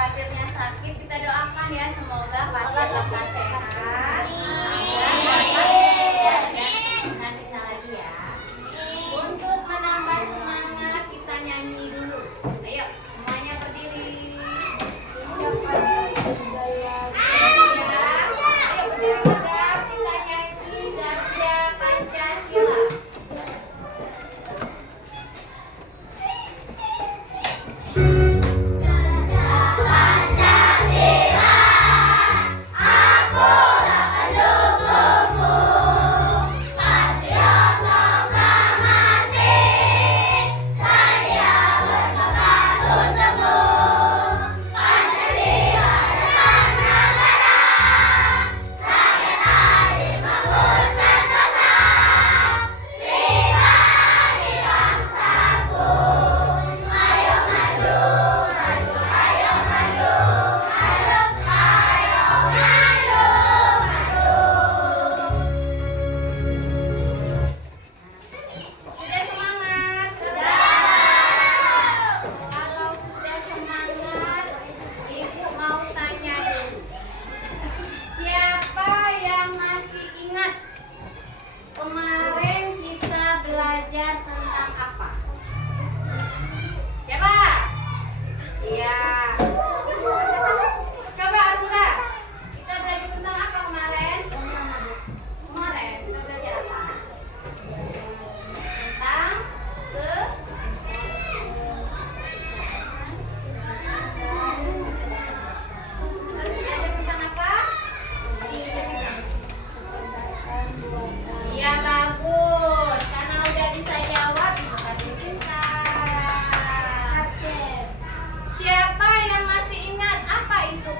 Fatirnya sakit, kita doakan ya semoga Fatir lekas sehat. Dengan kita lagi ya. Untuk menambah semangat kita nyanyi dulu. Ayo semuanya berdiri. Ayo berdiri kita nyanyi Garuda Pancasila.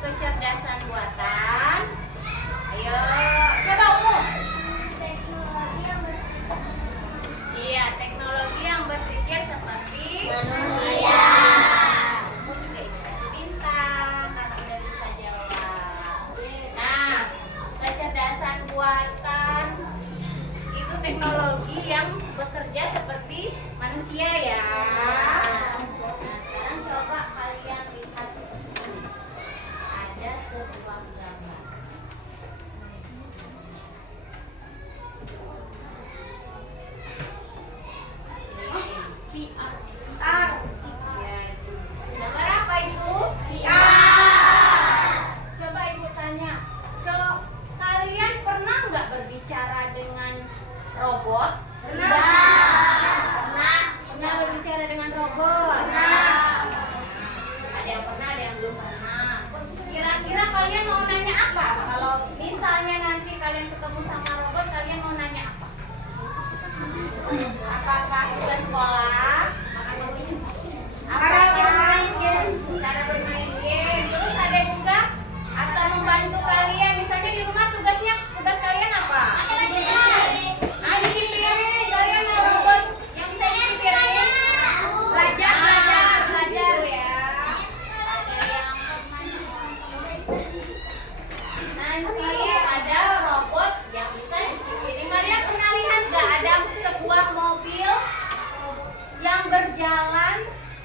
Kecerdasan buatan. Ayo, coba umum. Iya, teknologi yang berpikir seperti manusia. Umum juga dikasih bintang karena udah bisa jawab. Nah, kecerdasan buatan itu teknologi yang bekerja seperti manusia ya. Nah, sekarang coba kalian lihat. Ada sebuah gambar. VR. Ya, gambar apa itu? VR. Coba ibu tanya, kalian pernah nggak berbicara dengan robot? Pernah berbicara dengan robot? Ada yang pernah, ada yang belum pernah. Kira-kira kalian mau nanya apa? Kalau misalnya nanti kalian ketemu sama robot, kalian mau nanya apa? Apakah tugas sekolah? Apakah cara bermain game? Terus ada juga atau membantu kalian? Misalnya di rumah tugas kalian apa? Cuci piring. Kalian mau robot yang bisa cuci piring? Belajar ya. Nanti ada robot yang bisa cuci piring. Kalian pernah lihat gak ada sebuah mobil yang berjalan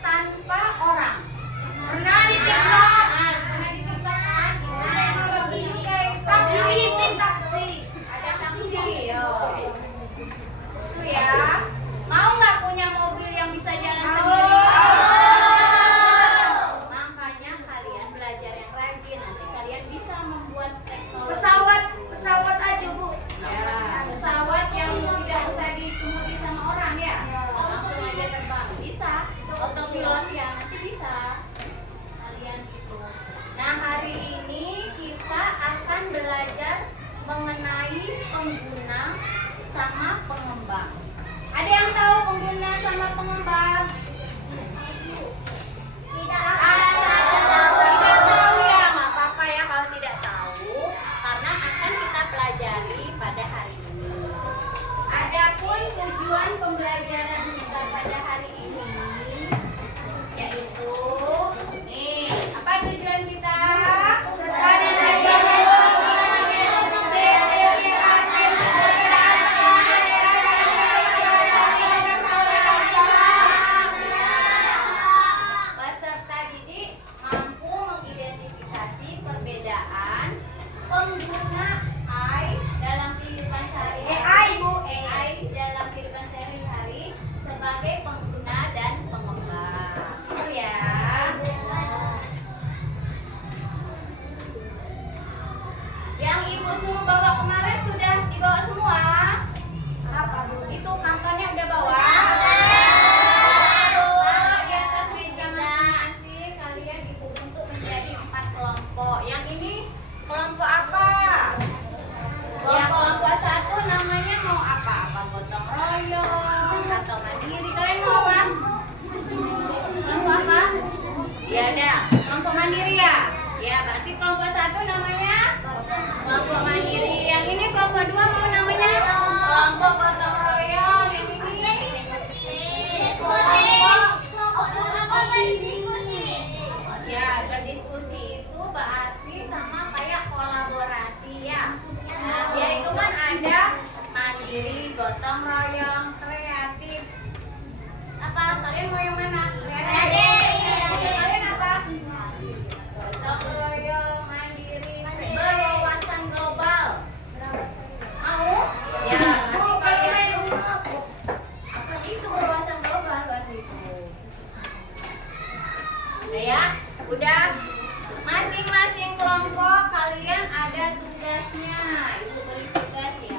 tanpa orang? Pernah di TikTok. Pernah di TikTok kan? Itu teknologi juga itu. Taksi. Ada taksi. Yo. Itu ya. Mau nggak punya mobil yang bisa jalan sendiri? Makanya kalian belajar yang rajin. Nanti kalian bisa membuat teknologi. Pesawat aja bu. Ya, pesawat yang tidak usah ditumuli sama orang ya. Langsung aja terbang. Bisa. Autopilot ya, nanti bisa. Kalian itu. Nah, hari ini kita akan belajar mengenai pengguna sama pengembang. Ada yang tahu pengguna sama pengembang? Tidak tahu ya, nggak apa-apa ya kalau tidak tahu, karena akan kita pelajari pada hari ini. Adapun tujuan pembelajaran kita pada hari ini yaitu apa tujuan kita? suruh bawa kemarin sudah dibawa semua? Apa Bu? Itu kantornya udah bawa? Taruh di atas meja masing-masing. Kalian Ibu bentuk menjadi 4 kelompok. Yang ini kelompok apa? Yang kelompok 1 namanya mau apa? Apa gotong royong atau mandiri? Kalian mau apa? Kelompok apa? Ya ada kelompok mandiri ya. Ya berarti kelompok 1 namanya kelompok mandiri. Yang ini kelompok 2 mau namanya kelompok gotong royong. Yang ini kelompok ya berdiskusi itu berarti sama kayak kolaborasi ya. Nah, dia itu kan ada mandiri, gotong royong, kreatif. Apa kalian mau yang mana? Kreatif. Kalian apa? Gotong royong, mandiri, berwawasan global. Mau? Ya, nanti kalian apa itu berwawasan global kan itu. Udah ya? Udah. Masing-masing kelompok kalian ada tugasnya. Ibu beri tugas ya.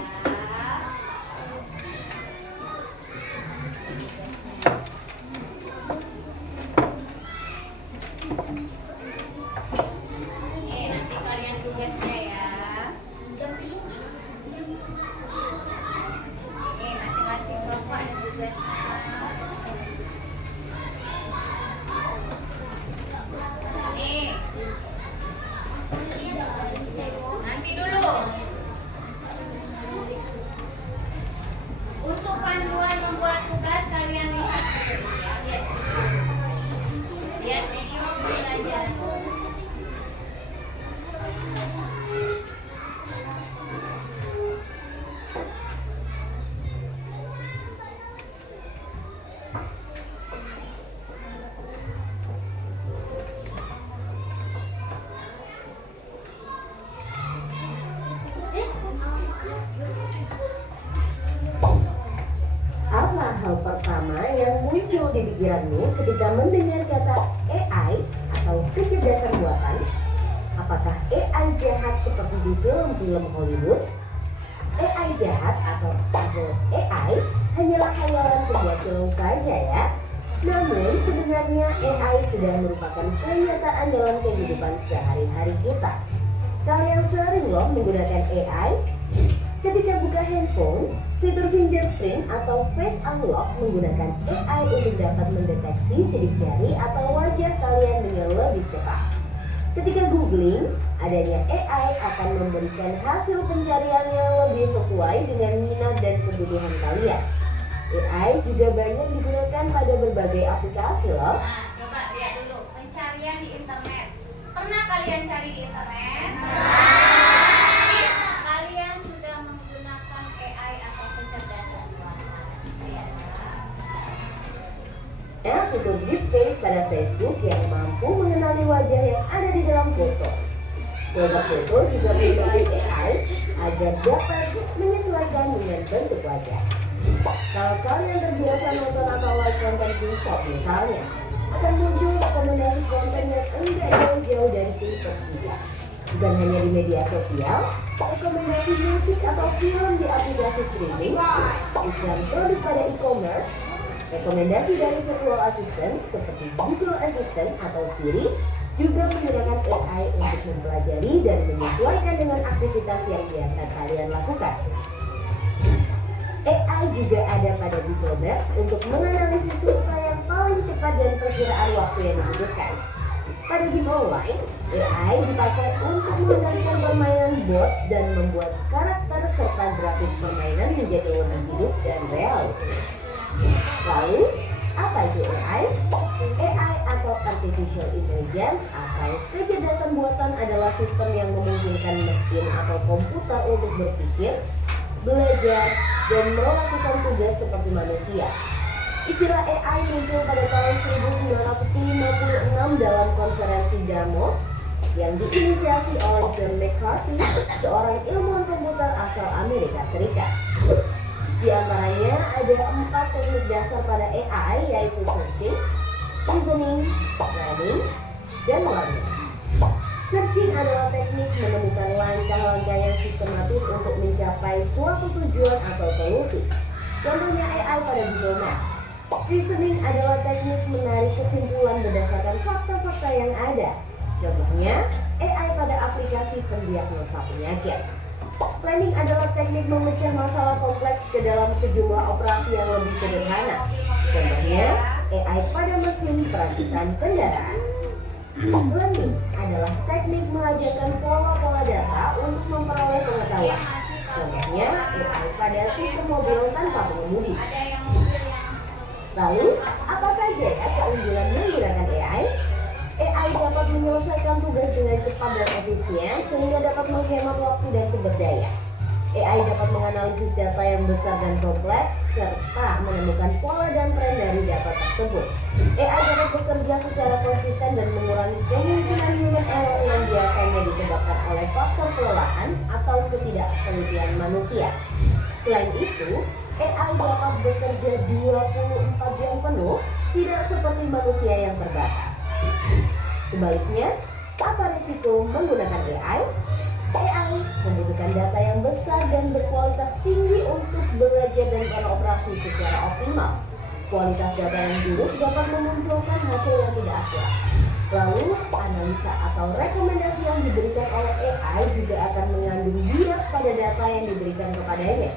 Nanti kalian tugasnya ya. Masing-masing kelompok ada tugasnya. Nanti dulu. Untuk panduan membuat tugas kalian lihat dulu ya. Lihat video pembelajaran. Apa hal pertama yang muncul di pikiranmu ketika mendengar kata AI atau kecerdasan buatan? Apakah AI jahat seperti di film-film Hollywood? AI jahat atau evil AI hanyalah khayalan pembuat film saja ya. Namun sebenarnya AI sudah merupakan kenyataan dalam kehidupan sehari-hari kita. Kalian sering loh menggunakan AI? Ketika buka handphone, fitur fingerprint atau face unlock menggunakan AI untuk dapat mendeteksi sidik jari atau wajah kalian dengan lebih cepat. Ketika googling, adanya AI akan memberikan hasil pencarian yang lebih sesuai dengan minat dan kebutuhan kalian. AI juga banyak digunakan pada berbagai aplikasi loh. Nah, coba lihat dulu pencarian di internet. Pernah kalian cari di internet? Kalian sudah menggunakan AI atau kecerdasan buatan? Ya. Fitur deepfake pada Facebook yang mampu mengenali wajah yang ada di dalam foto. Filter foto juga menggunakan AI agar dapat menyesuaikan dengan bentuk wajah. Kalau kalian terbiasa nonton atau like konten K-pop misalnya, akan muncul rekomendasi konten yang enggak jauh-jauh dari K-pop juga. Bukan hanya di media sosial, rekomendasi musik atau film di aplikasi streaming, iklan produk pada e-commerce, rekomendasi dari virtual assistant seperti Google Assistant atau Siri juga menggunakan AI untuk mempelajari dan menyesuaikan dengan aktivitas yang biasa kalian lakukan. AI juga ada pada Google Maps untuk menganalisis rute yang paling cepat dan perkiraan waktu yang dibutuhkan. Pada game online, AI dipakai untuk mengendalikan permainan bot dan membuat karakter serta grafis permainan menjadi lebih hidup dan realistis. Lalu, apa itu AI? AI atau Artificial Intelligence atau kecerdasan buatan adalah sistem yang memungkinkan mesin atau komputer untuk berpikir, belajar, dan melakukan tugas seperti manusia. Istilah AI muncul pada tahun 1956 dalam konferensi Dartmouth yang diinisiasi oleh John McCarthy, seorang ilmuwan komputer asal Amerika Serikat. Di antaranya ada 4 teknik dasar pada AI, yaitu searching, reasoning, planning, dan learning. Searching adalah teknik menemukan langkah-langkah yang sistematis untuk mencapai suatu tujuan atau solusi. Contohnya AI pada Google Maps. Reasoning adalah teknik menarik kesimpulan berdasarkan fakta-fakta yang ada. Contohnya, AI pada aplikasi pendiagnosa penyakit. Planning adalah teknik memecah masalah kompleks ke dalam sejumlah operasi yang lebih sederhana. Contohnya, AI pada mesin perakitan kendaraan. Learning adalah teknik mengajarkan pola-pola data untuk memperoleh pengetahuan. Contohnya, AI pada sistem mobil tanpa pengemudi. Lalu, apa saja ya keunggulan menggunakan AI? AI dapat menyelesaikan tugas dengan cepat dan efisien sehingga dapat menghemat waktu dan sumber daya. AI dapat menganalisis data yang besar dan kompleks serta menemukan pola dan tren dari data tersebut. AI dapat bekerja secara konsisten dan mengurangi kemungkinan human error yang biasanya disebabkan oleh faktor kelelahan atau ketidaktelitian manusia. Selain itu, AI dapat bekerja 24 jam penuh, tidak seperti manusia yang terbatas. Sebaliknya, apa risiko menggunakan AI? AI membutuhkan data yang besar dan berkualitas tinggi untuk belajar dan beroperasi secara optimal. Kualitas data yang buruk dapat memunculkan hasil yang tidak akurat. Lalu, analisa atau rekomendasi yang diberikan oleh AI juga akan mengandung bias pada data yang diberikan kepadanya.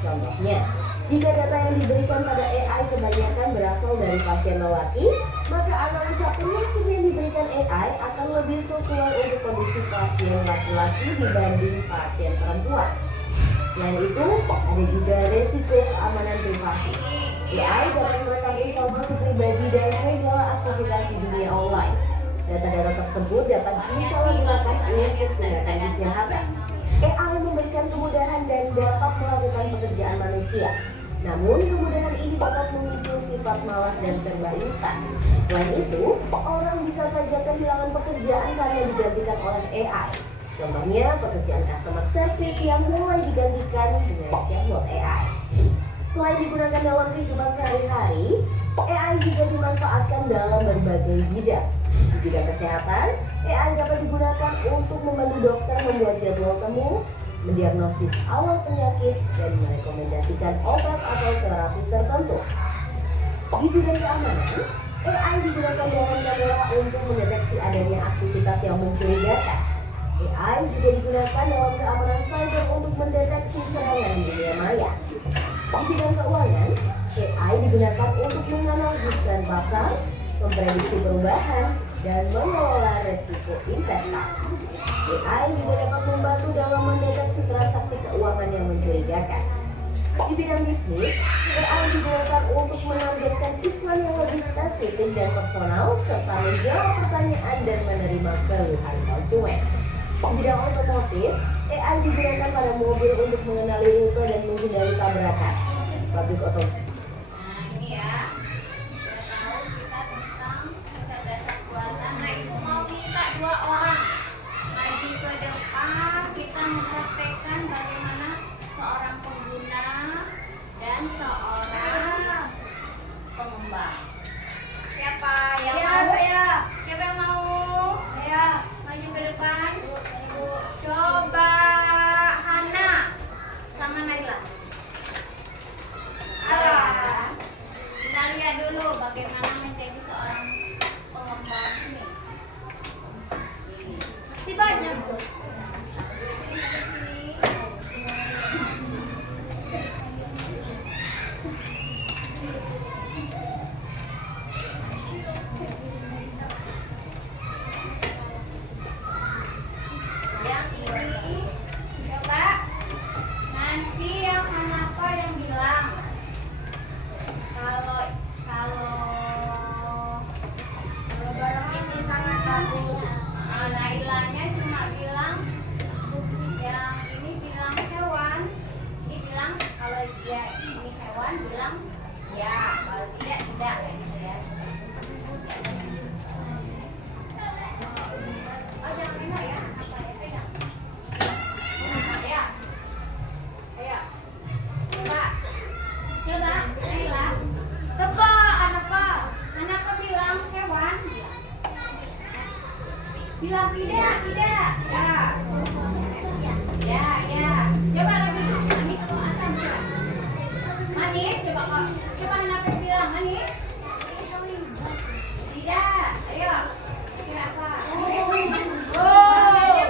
Contohnya, jika data yang diberikan pada AI kebanyakan berasal dari pasien lelaki, maka analisa penyakit yang diberikan AI akan lebih sesuai untuk kondisi pasien laki-laki dibanding pasien perempuan. Selain itu, ada juga resiko keamanan privasi. AI dapat merekam informasi pribadi dan segala aktivitas di dunia online. Data-data tersebut dapat disalahgunakan untuk tindakan kejahatan. AI memberikan kemudahan dan dapat melakukan pekerjaan manusia. Namun, kemudahan ini dapat memicu sifat malas dan serba instan. Selain itu, orang bisa saja kehilangan pekerjaan karena digantikan oleh AI. Contohnya, pekerjaan customer service yang mulai digantikan dengan chatbot AI. Selain digunakan dalam kehidupan sehari-hari, AI juga dimanfaatkan dalam berbagai bidang. Di bidang kesehatan, AI dapat digunakan untuk membantu dokter membuat jadwal temu, mendiagnosis awal penyakit, dan merekomendasikan obat atau terapi tertentu. Di bidang keamanan, AI digunakan dalam kamera untuk mendeteksi adanya aktivitas yang mencurigakan. AI juga digunakan dalam keamanan cyber untuk mendeteksi serangan di dunia maya. Di bidang keuangan, AI digunakan untuk menganalisis tren pasar, memprediksi perubahan, dan mengelola resiko investasi. AI juga dapat membantu dalam mendeteksi transaksi keuangan yang mencurigakan. Di bidang bisnis, AI digunakan untuk menargetkan iklan yang lebih spesifik dan personal, serta menjawab pertanyaan dan menerima keluhan konsumen. Di bidang otomotif, AI digunakan pada mobil untuk mengenali rute dan menghindari tabrakan. Pabrik otomotif. Nah ini ya, udah tahu kita tentang kecerdasan buatan. Nah ibu mau minta 2 orang maju ke depan, kita mempraktekkan bagaimana seorang pengguna dan seorang pengembang. Siapa yang mau? Siapa yang mau? Maju ke depan. Coba Hana sama Naila. Kita lihat dulu bagaimana menjadi seorang pengembang ini. Masih banyak tuh. Yang ini coba nanti yang apa yang bilang kalau Barang ini sangat bagus. Nailanya cuma bilang Bilang tidak, tidak. Ya. Ya. Coba lagi. Manis atau asam coba. Manis, coba Hanape bilang manis. Tidak. Ayo. Kira apa? Warnanya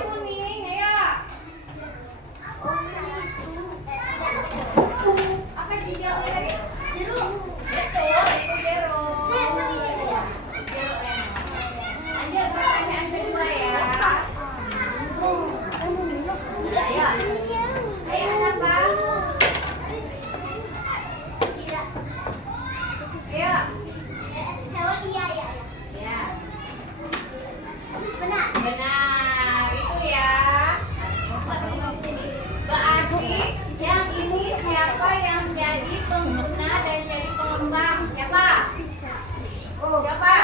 kuning. Ayo. Apa yang dijawab tadi? Betul, itu jeruk. Lanjut pertanyaan kedua ya. Ayo apa? Ayo. Ya. Benar, itu ya. Berarti yang ini siapa yang jadi pengguna dan jadi pengembang? Siapa? Siapa?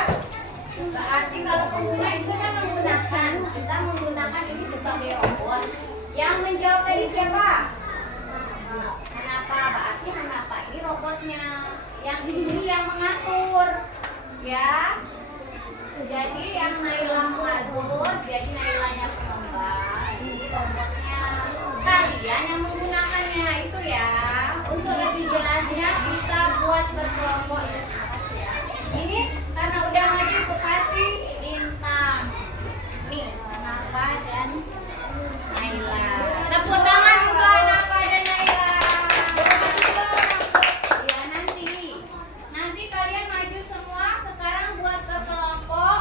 Berarti kalau pengguna itu kan menggunakan, kita menggunakan ini sebagai robot. Yang menjawab tadi siapa? Kenapa? Berarti kenapa? Ini robotnya. Yang ini yang mengatur, ya. Jadi yang Naila mengatur, jadi Nailanya pengembang. Ini robotnya. Kalian yang menggunakannya itu ya. Untuk lebih jelasnya kita buat berkelompok ya. Ini karena udah maju aku kasih bintang. Nih, Hanafa dan Naila. Tepuk tangan untuk Hanafa dan Naila. Ya nanti kalian maju semua. Sekarang buat berkelompok,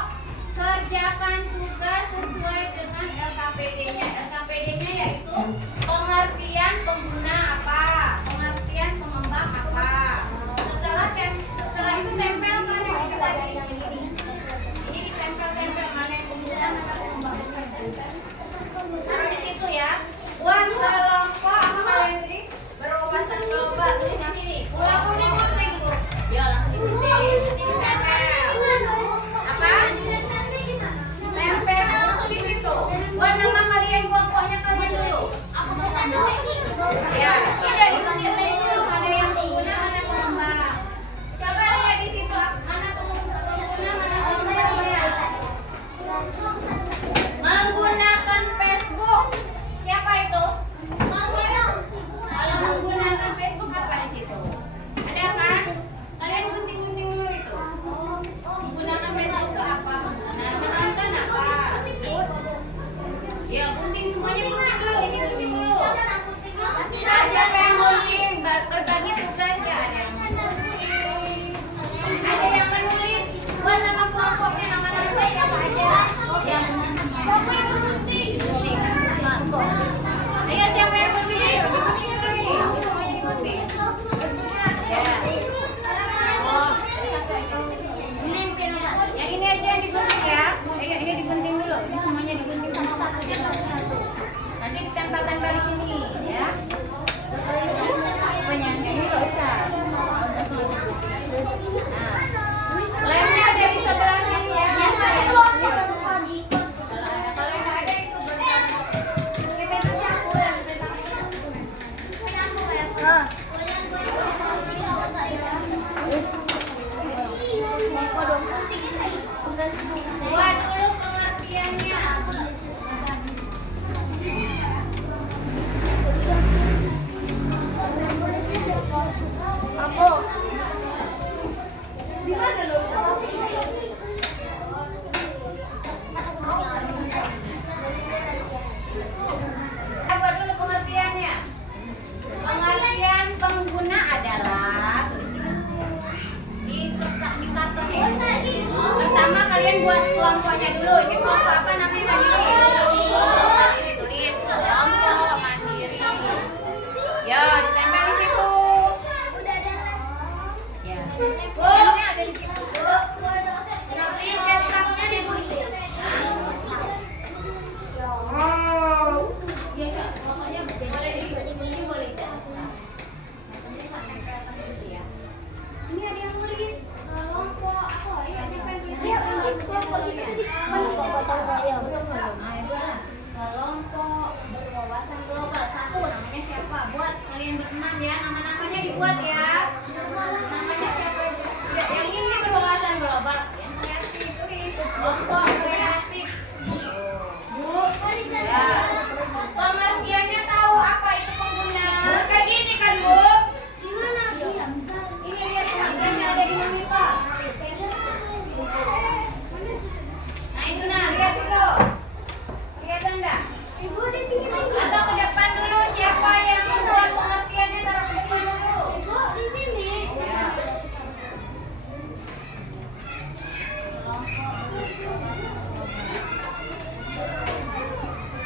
kerjakan tugas sesuai dengan LKPD-nya. LKPD-nya yaitu pengertian pengguna apa, pengertian pengembang apa. Setelah itu tempel mana itu tadi ini ditempel mana yang pengguna mana pengembang. Taruh di situ ya. Buat kelompok apa kalian tadi berwawasan global tulis di sini. Pulau kuning bu. Ya langsung disuntik. Di sini tempel. Apa? Tempel langsung di situ. Buat nama kalian kelompoknya kalian dulu. Ya, udah disuntik dulu. Ada yang pengguna mana pengembang. Coba lihat di situ mana pengguna mana pengembangnya. Menggunakan Facebook. Siapa itu? Kalau menggunakan Facebook apa di situ? Ada kan? Kalian gunting-gunting dulu itu. Menggunakan Facebook itu apa? Nah, menonton apa? Ya, gunting semuanya gunting dulu. Ini gunting dulu. Nah, siapa yang gunting? Berbagi tugas ya. Ada yang gunting. Ada yang menulis. Buat nama kelompoknya, nama-nama siapa aja. Yang gunting. Ayo siapa yang gunting? Ayo digunting dulu ini. Semuanya digunting. Ya. Oh, ada satu aja. Yang ini aja yang digunting ya. Ayo ini digunting dulu. Ini semuanya digunting sama satu dan satu. Nanti ditempel-tempel di sini ya. Apanya? Yang ini nggak usah. Langsung digunting. Nah, lemnya ada di sebelah sini ya. Kalau yang ada itu buat dulu pengertiannya.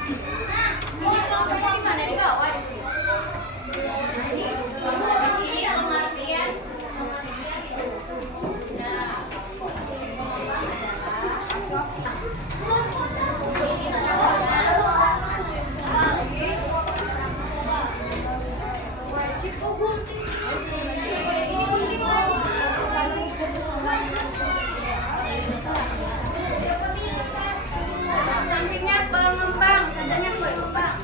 Ini kelompoknya di mana? Di bawah. Ini pengertian. Nah, wajib gunting. Ini gunting lagi. Sampingnya pengembang, sampingnya pengembang.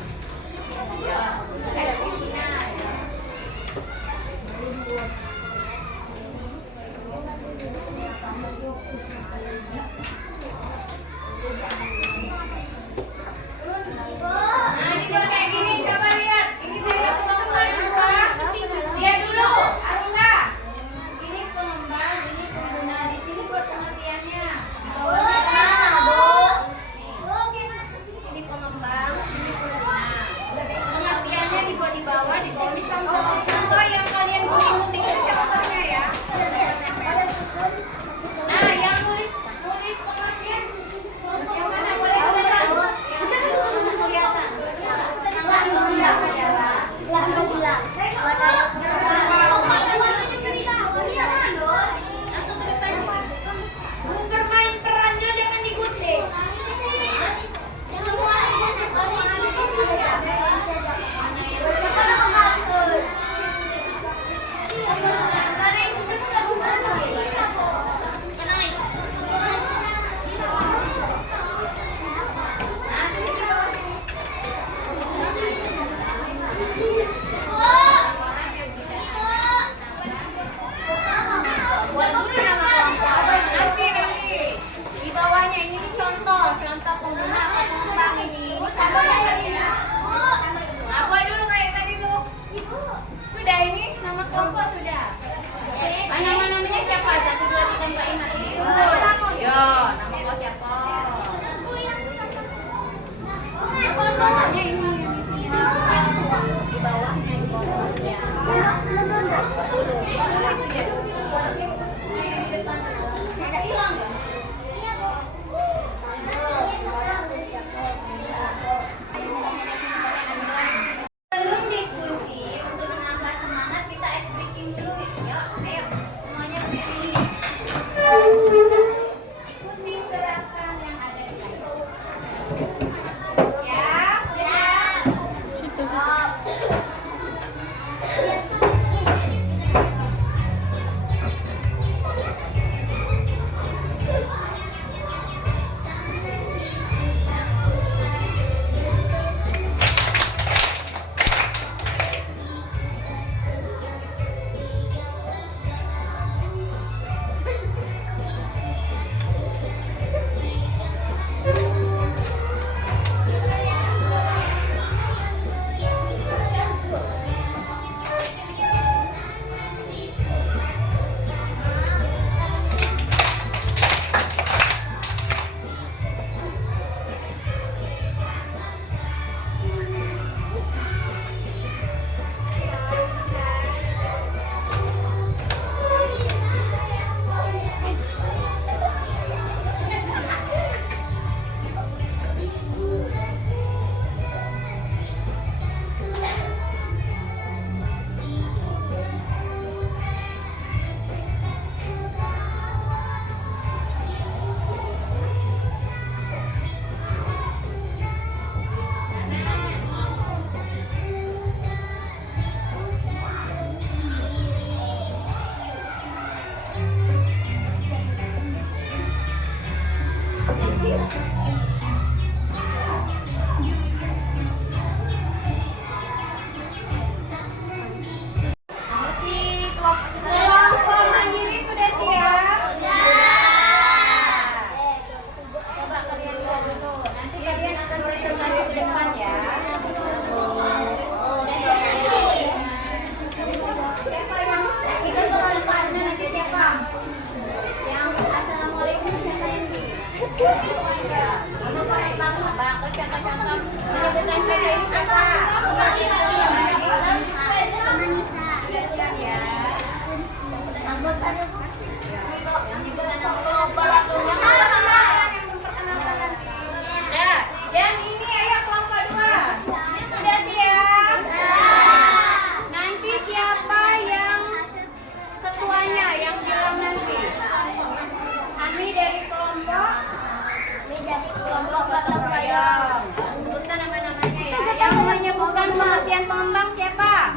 Nah, dibuat kayak gini, coba lihat. Ini banyak pengembang dua. Lihat dulu, enggak? Ini pengembang, ini pengguna. Di sini buat pengertiannya. Ini pengembang, ini pengguna. Pengertiannya dibuat di bawah ini contoh yang kalian gunting itu contohnya ya. Nah, yang nulis pengertian yang mana boleh kelihatan? Kelihatan. Langsung ke depan sini. Bermain perannya jangan digunting. Semua digunting, semua digunting. Mana yang buat dulu nama kelompok. Nanti di bawahnya ini contoh pengguna pengembang ini. Ini contoh yang tadi ya. Nah, buat dulu kayak tadi tuh. Sudah ini nama kelompok sudah. Nama-namanya siapa? 1, 2, 3, 4, 5. Yo, nama kelompok siapa? Pokoknya ini di bawahnya ya. Dulu itu ya. Di depan. Hilang nggak? Sebelum diskusi, untuk menambah semangat kita ice breaking dulu. Yuk, ayo semuanya berdiri. Ikuti gerakan yang ada di layar. Siap? Siap. Yang ini ayo kelompok Ayo, sebutkan nama-namanya ya. Yang menyebutkan pengertian pengembang siapa?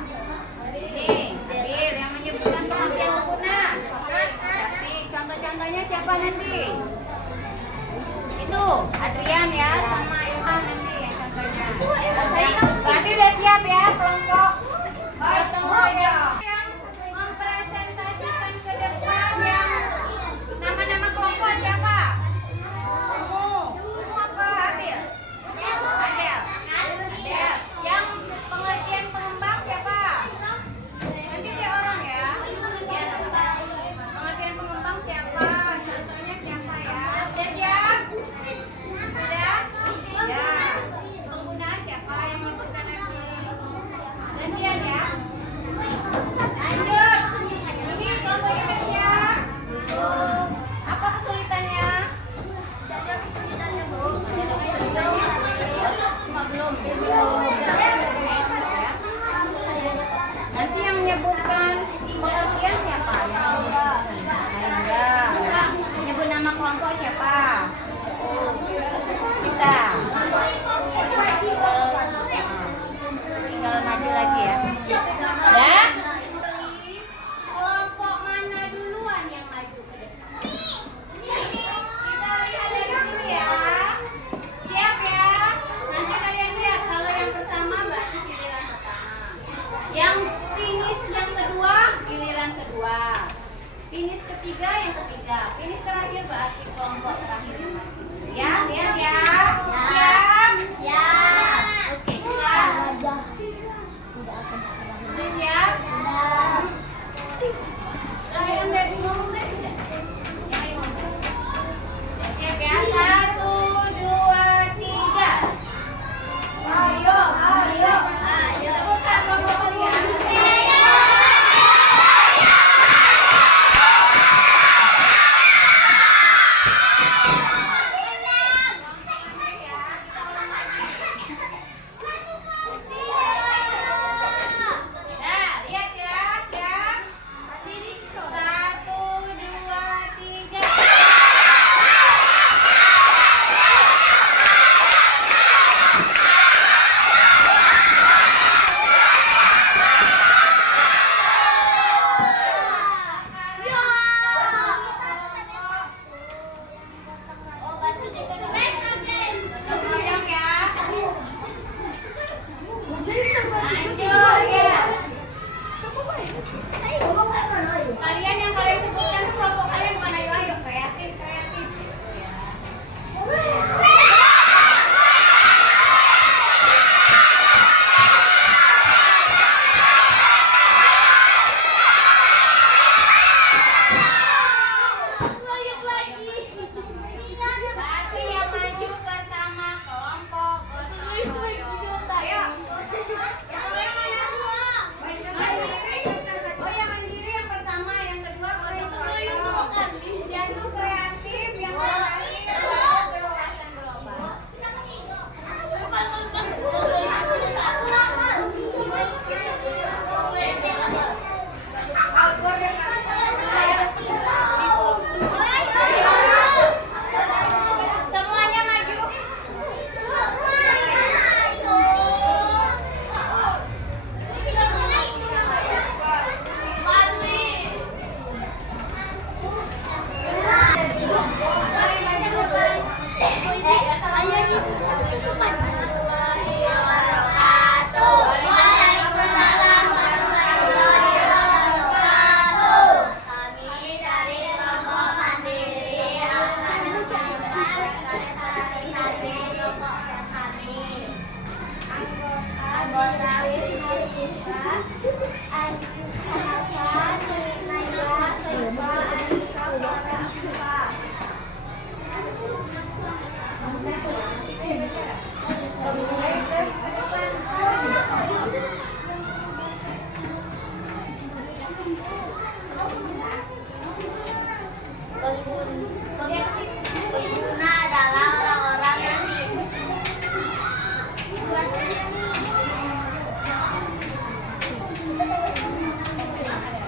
Nih, Nabil. Yang menyebutkan pengertian pengguna. Tapi contoh-contohnya siapa nanti? Itu Adrian ya, sama Ilham nanti yang contohnya. Berarti udah siap ya kelompok gotong royong yang mempresentasikan ke depan yang nama-nama kelompok siapa? Kamu apa Abil? Adel. Yang pengertian pengembang siapa? Nanti dia orang ya. Pengertian pengembang siapa? Contohnya siapa ya? Udah siap? Udah? Ya. Pengguna siapa yang menyebutkan nanti? Gantian ya. Lanjut. Ini kelompoknya udah siap? Apa kesulitannya? Cuma belum. Nanti yang menyebutkan pengertian siapa? Enggak. Menyebut nama kelompok siapa? Kita. Tinggal maju lagi ya. Ya. Kelompok mana duluan yang maju ke depan? Ini kita lihat dari sini ya. Siap ya? Nanti kalian lihat kalau yang pertama berarti giliran pertama. Yang finish yang kedua giliran kedua. Finish ketiga yang ketiga. Finish terakhir berarti kelompok terakhir yang maju. Ya, lihat ya. Siap? Ya. Oke. Sudah siap? Lahiran dari ngomong deh sudah. Ya, ayo ngomong. Sudah siap ya? 1, 2, 3. Ayo. Sebutkan kelompok kalian. Nah, lihat ya, siap? 1, 2, 3. Gotong royong ya. Lanjut ya. Kalian yang kalian sebutkan kelompok kalian bukan ayo kreatif gitu ya. Berarti yang maju pertama kelompok gotong royong. Ayo. Yang mana? Mandiri. Oh ya mandiri yang pertama, yang kedua gotong royong. Yang tuh kreatif, yang terakhir kewawasan global. Semuanya maju. Pengguna adalah orang-orang yang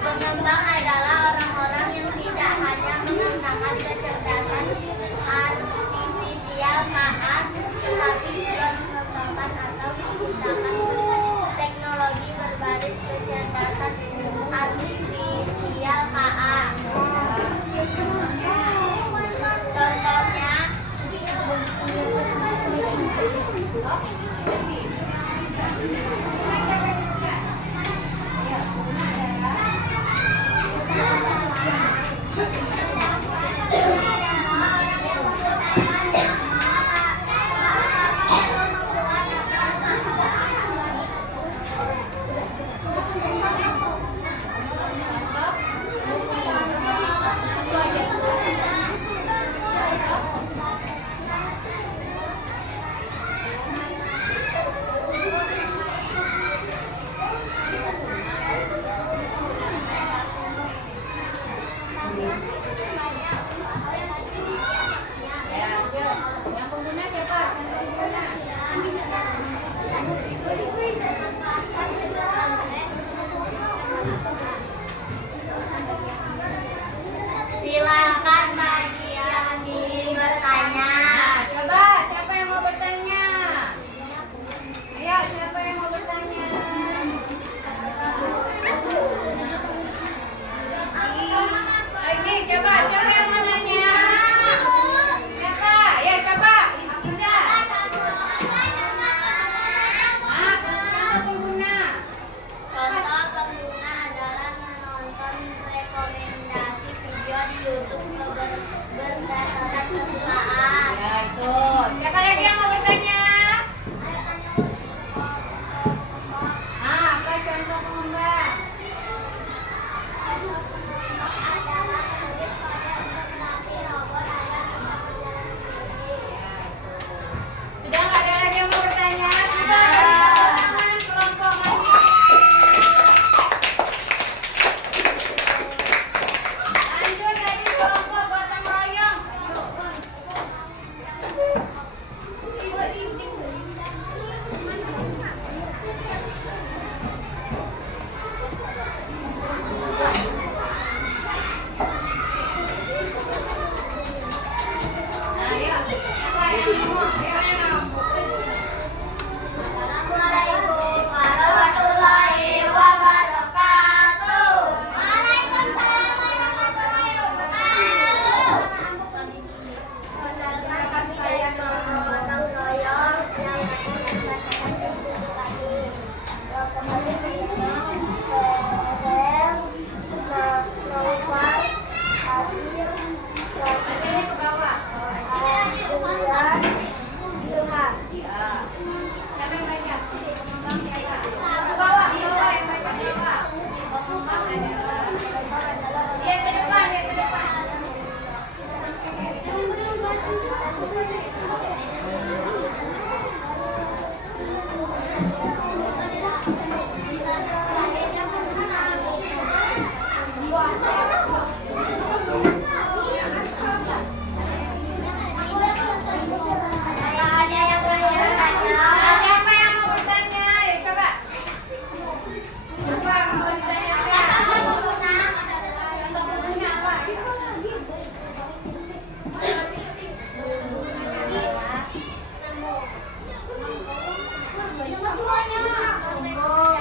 pengembang adalah orang-orang yang tidak hanya menggunakan kecerdasan artifisial tetapi Oh, berarti. Ya, pengguna yang pengguna siapa? Silakan bagi yang ingin bertanya. Nah, coba siapa yang mau bertanya? Ayo, siapa yang mau bertanya? Ini coba siapa yang mau nanya? Siapa? Ya coba. Bisa. Ah, pengguna. Contoh pengguna adalah menonton rekomendasi video di YouTube berdasarkan kesukaan. Ya itu. Siapa lagi yang mau bertanya? Ah, apa contoh pengembang? Sudah nggak ada lagi yang mau bertanya? Kita beri tepuk tangan kelompok mandiri. Lanjut tadi kelompok gotong royong. Nah, yuk. Siapa yang ngomong? Ayo. Assalamualaikum warahmatullahi wabarakatuh. Waalaikumsalam warahmatullahi wabarakatuh. Perkenalkan saya Mama Gotong Royong yang akan membacakan diskusi kami. Kembali bersama Naufal, Adil, Bacanya ke bawah. Adrian, Ilham. Ya. Siapa yang baca? Pengembang siapa? Ke bawah yang baca ke bawah. Pengembang adalah. Lihat ke depan, lihat ke depan. Ada yang bertanya? Nah, siapa yang mau bertanya? Ya, coba. Apa yang mau ditanyakan? Contoh pengguna apa? Yang keduanya.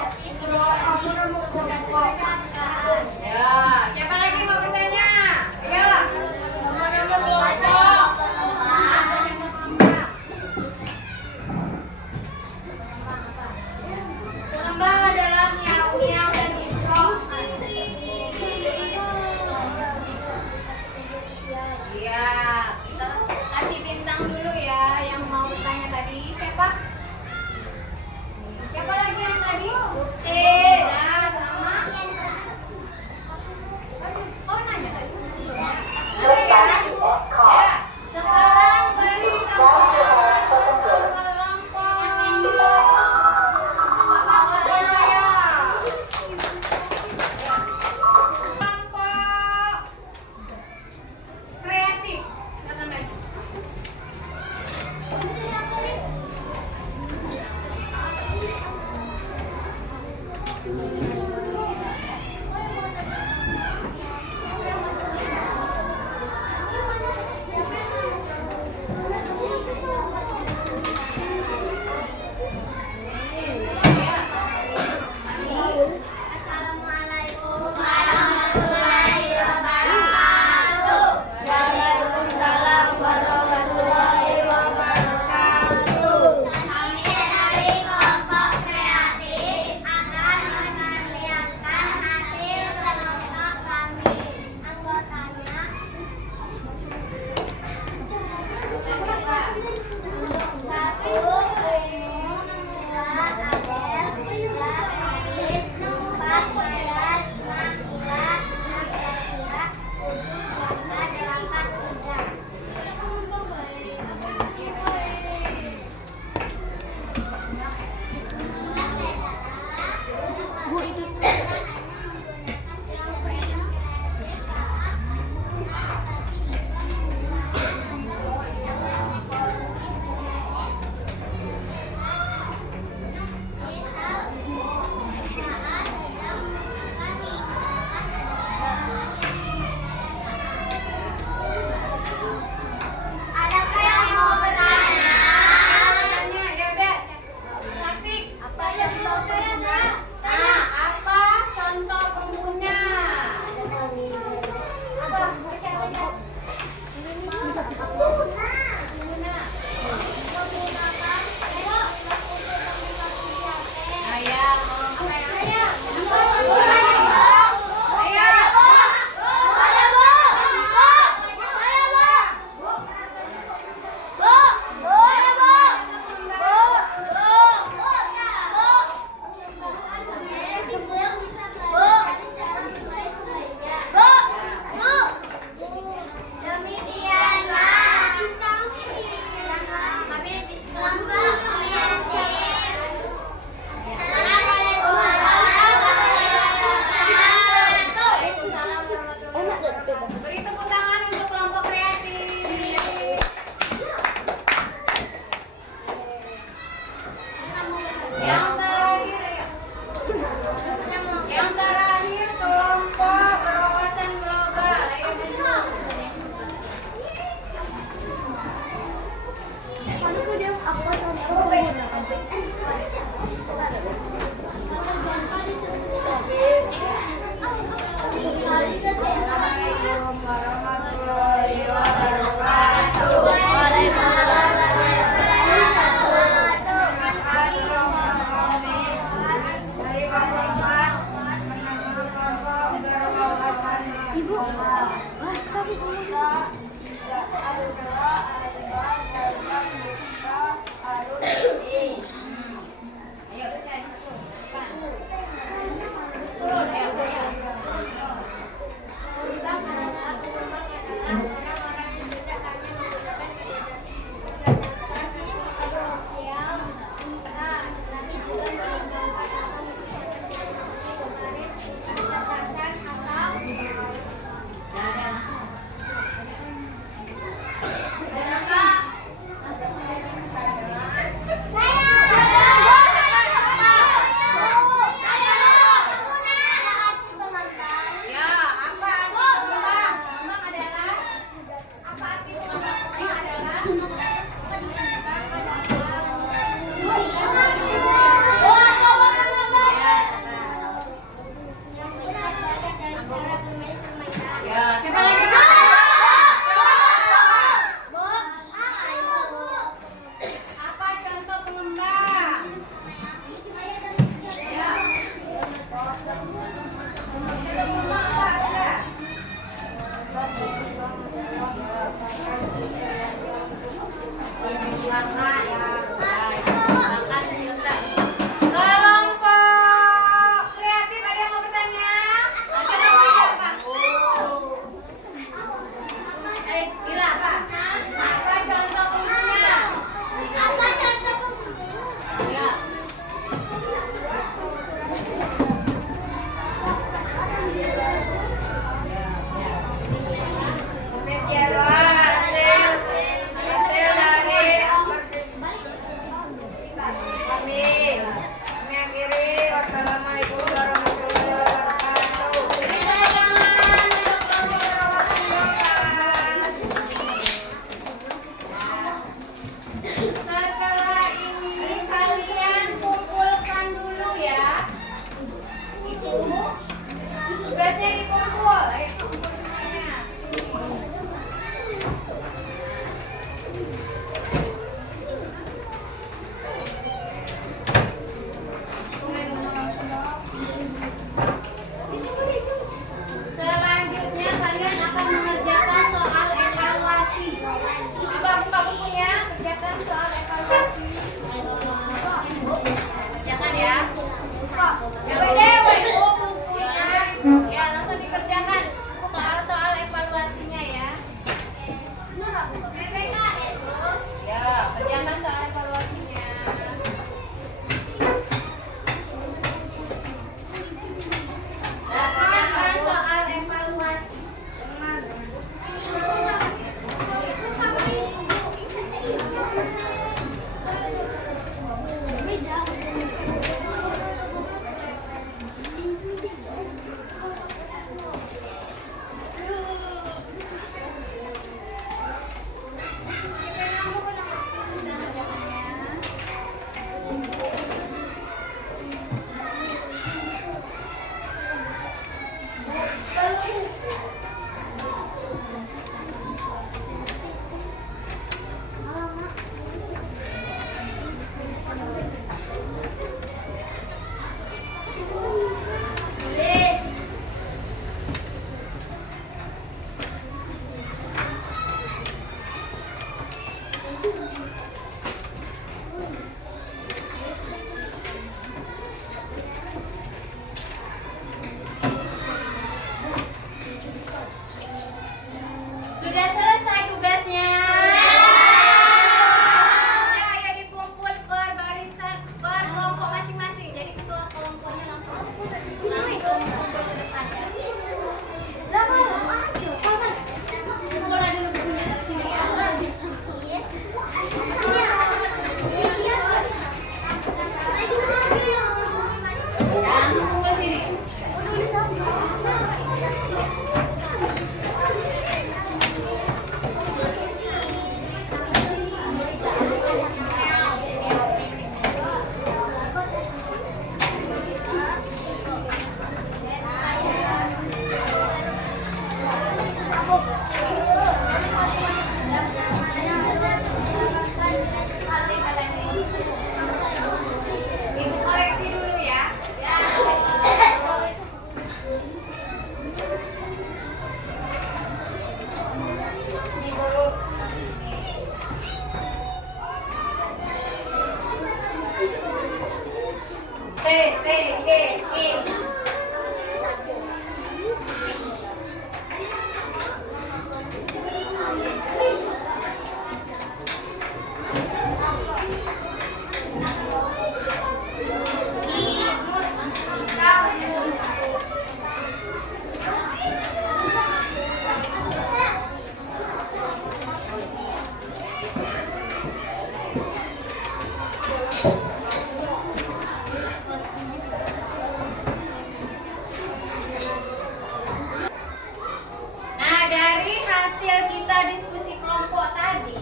Nah, dari hasil kita diskusi kelompok tadi,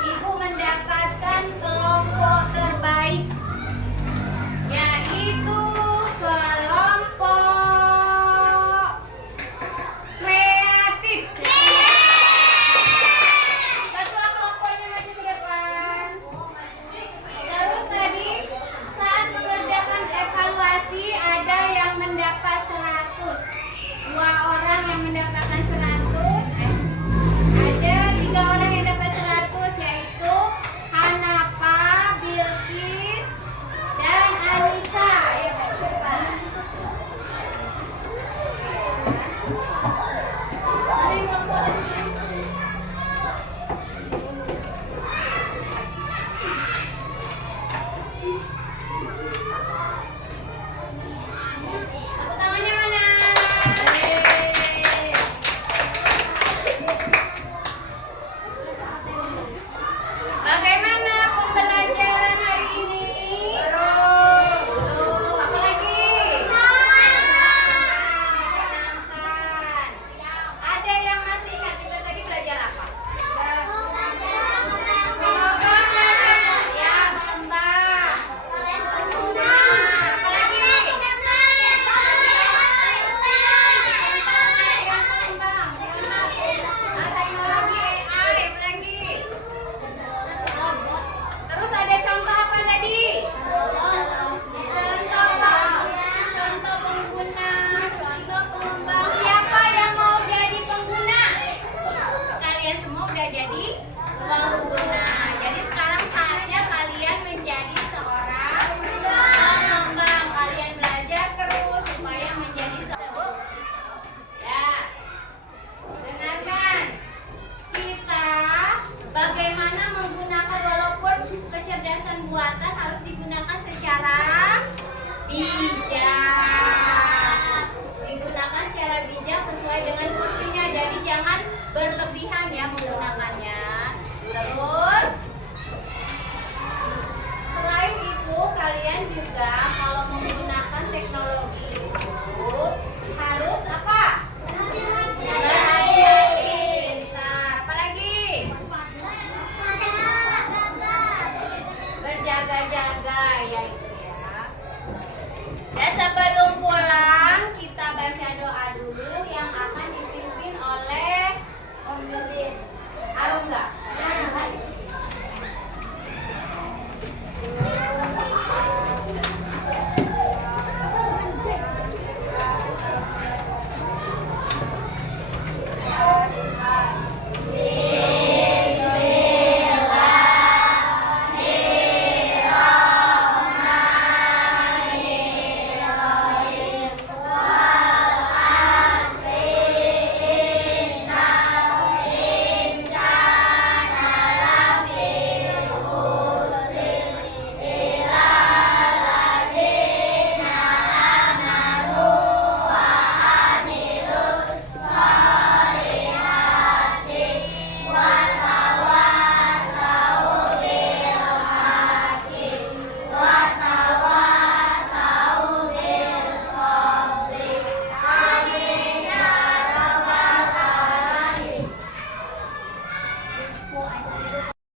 Ibu mendapatkan kelompok terbaik, yaitu kelompok kreatif. Ketua kelompoknya maju ke depan. Terus tadi saat mengerjakan evaluasi ada yang mendapat 100, 2 orang yang mendapatkan 100, ada 3 orang yang dapat 100, yaitu Hanafa, Bilkis, dan Anissa. Ayo ke depan. Ada yang kelompok tadi? Tepuk tangannya mana? Bagaimana pembelajaran hari ini? Seru. Apa lagi? Menyenangkan. Ada yang masih ingat kita tadi belajar apa? Ya, mengembang. Apa lagi? Teknologi AI, apa lagi? Terus ada contoh apa tadi? Contoh pengguna, contoh pengembang. Siapa yang mau jadi pengguna? Kalian semua udah jadi pengguna. Jadi sekarang saatnya kalian menjadi seorang pengembang. Kalian belajar terus supaya menjadi seorang. Ya, dengarkan. Kita bagaimana menggunakan, walaupun kecerdasan buatan harus digunakan secara bijak. Digunakan secara bijak sesuai dengan fungsinya. Jadi jangan berlebihan ya menggunakannya. Terus selain itu kalian juga kalau menggunakan teknologi itu harus apa? Berhati-hati. Ntar apa lagi? Berjaga-jaga ya itu ya. Dan sebelum pulang kita baca doa dulu yang akan dipimpin oleh Arungga.